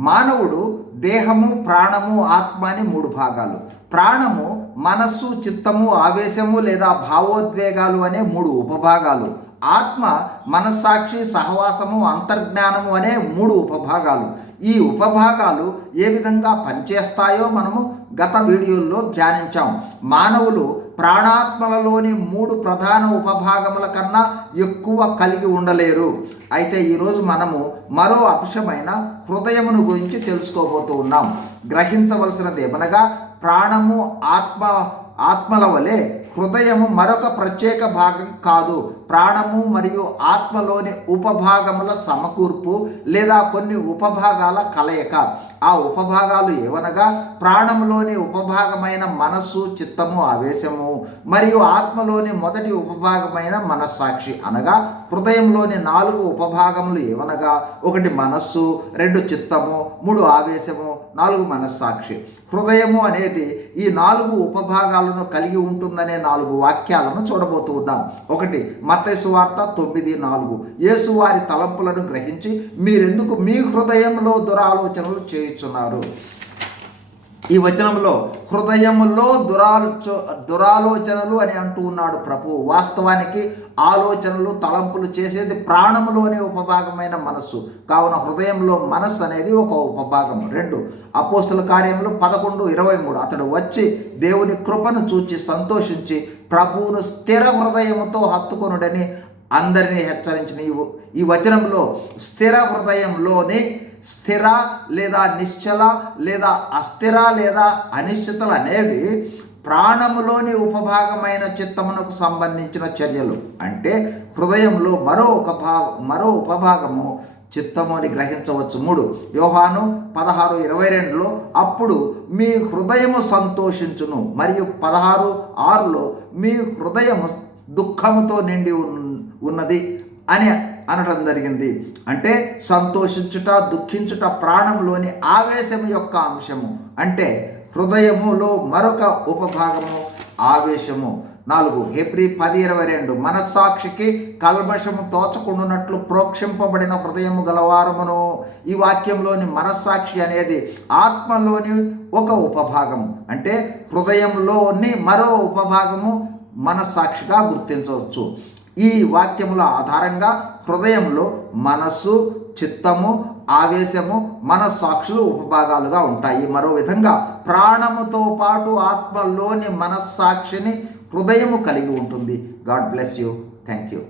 మానవుడు దేహము ప్రాణము ఆత్మ అని మూడు భాగాలు. ప్రాణము మనస్సు చిత్తము ఆవేశము లేదా భావోద్వేగాలు అనే మూడు ఉపభాగాలు. ఆత్మ మనస్సాక్షి సహవాసము అంతర్జ్ఞానము అనే మూడు ఉపభాగాలు. ఈ ఉపభాగాలు ఏ విధంగా పనిచేస్తాయో మనము గత వీడియోల్లో ధ్యానించాం. మానవులు ప్రాణాత్మలలోని మూడు ప్రధాన ఉపభాగముల కన్నా ఎక్కువ కలిగి ఉండలేరు. అయితే ఈరోజు మనము మరో అంశమైన హృదయమును గురించి తెలుసుకోబోతూ ఉన్నాం. గ్రహించవలసినది ఏమనగా ప్రాణము ఆత్మ ఆత్మల వలె హృదయము మరొక ప్రత్యేక భాగం కాదు. ప్రాణము మరియు ఆత్మలోని ఉపభాగముల సమకూర్పు లేదా కొన్ని ఉపభాగాల కలయిక. ఆ ఉపభాగాలు ఏవనగా? ప్రాణములోని ఉపభాగమైన మనస్సు చిత్తము ఆవేశము మరియు ఆత్మలోని మొదటి ఉపభాగమైన మనస్సాక్షి అనగా? హృదయంలోని నాలుగు ఉపభాగములు ఏవనగా? ఒకటి మనస్సు రెండు చిత్తము మూడు ఆవేశము నాలుగు మనస్సాక్షి. హృదయము అనేది ఈ నాలుగు ఉపభాగాలను కలిగి ఉంటుందనే నాలుగు వాక్యాలను చూడబోతూ ఉన్నాం. ఒకటి మతేసు వార్త తొమ్మిది నాలుగు. యేసు వారి తలంపులను గ్రహించి మీరెందుకు మీ హృదయంలో దురాలోచనలు చేయుచున్నారు? ఈ వచనంలో హృదయంలో దురాలోచ దురాలోచనలు అని అంటూ ఉన్నాడు ప్రభు. వాస్తవానికి ఆలోచనలు తలంపులు చేసేది ప్రాణంలోని ఉపభాగమైన మనస్సు. కావున హృదయంలో మనస్సు అనేది ఒక ఉపభాగం రెండు అపోస్తుల కార్యంలో పదకొండు ఇరవై మూడు. అతడు వచ్చి దేవుని కృపను చూచి సంతోషించి ప్రభువును స్థిర హృదయంతో హత్తుకొనుడని అందరినీ హెచ్చరించిన ఈ ఈ వచనంలో స్థిర హృదయంలోని స్థిర లేదా నిశ్చల లేదా అస్థిర లేదా అనిశ్చితలు అనేవి ప్రాణములోని ఉపభాగమైన చిత్తమునకు సంబంధించిన చర్యలు. అంటే హృదయంలో మరో ఒక భాగ మరో ఉపభాగము చిత్తము అని గ్రహించవచ్చు. మూడు యోహాను పదహారు ఇరవై రెండులో అప్పుడు మీ హృదయము సంతోషించును. మరియు పదహారు ఆరులో మీ హృదయము దుఃఖముతో నిండి ఉన్నది అని అనడం జరిగింది. అంటే సంతోషించుట దుఃఖించుట ప్రాణంలోని ఆవేశం యొక్క అంశము. అంటే హృదయములో మరొక ఉపభాగము ఆవేశము. నాలుగు హెబ్రి పది ఇరవై రెండు మనస్సాక్షికి కల్మషము తోచకుండునట్లు ప్రోక్షింపబడిన హృదయము గలవారమును. ఈ వాక్యంలోని మనస్సాక్షి అనేది ఆత్మలోని ఒక ఉపభాగము. అంటే హృదయంలోని మరో ఉపభాగము మనస్సాక్షిగా గుర్తించవచ్చు. ఈ వాక్యముల ఆధారంగా హృదయంలో మనస్సు చిత్తము ఆవేశము మనస్సాక్షులు ఉపభాగాలుగా ఉంటాయి. మరో విధంగా ప్రాణముతో పాటు ఆత్మలోని మనస్సాక్షిని హృదయము కలిగి ఉంటుంది. God bless you. Thank you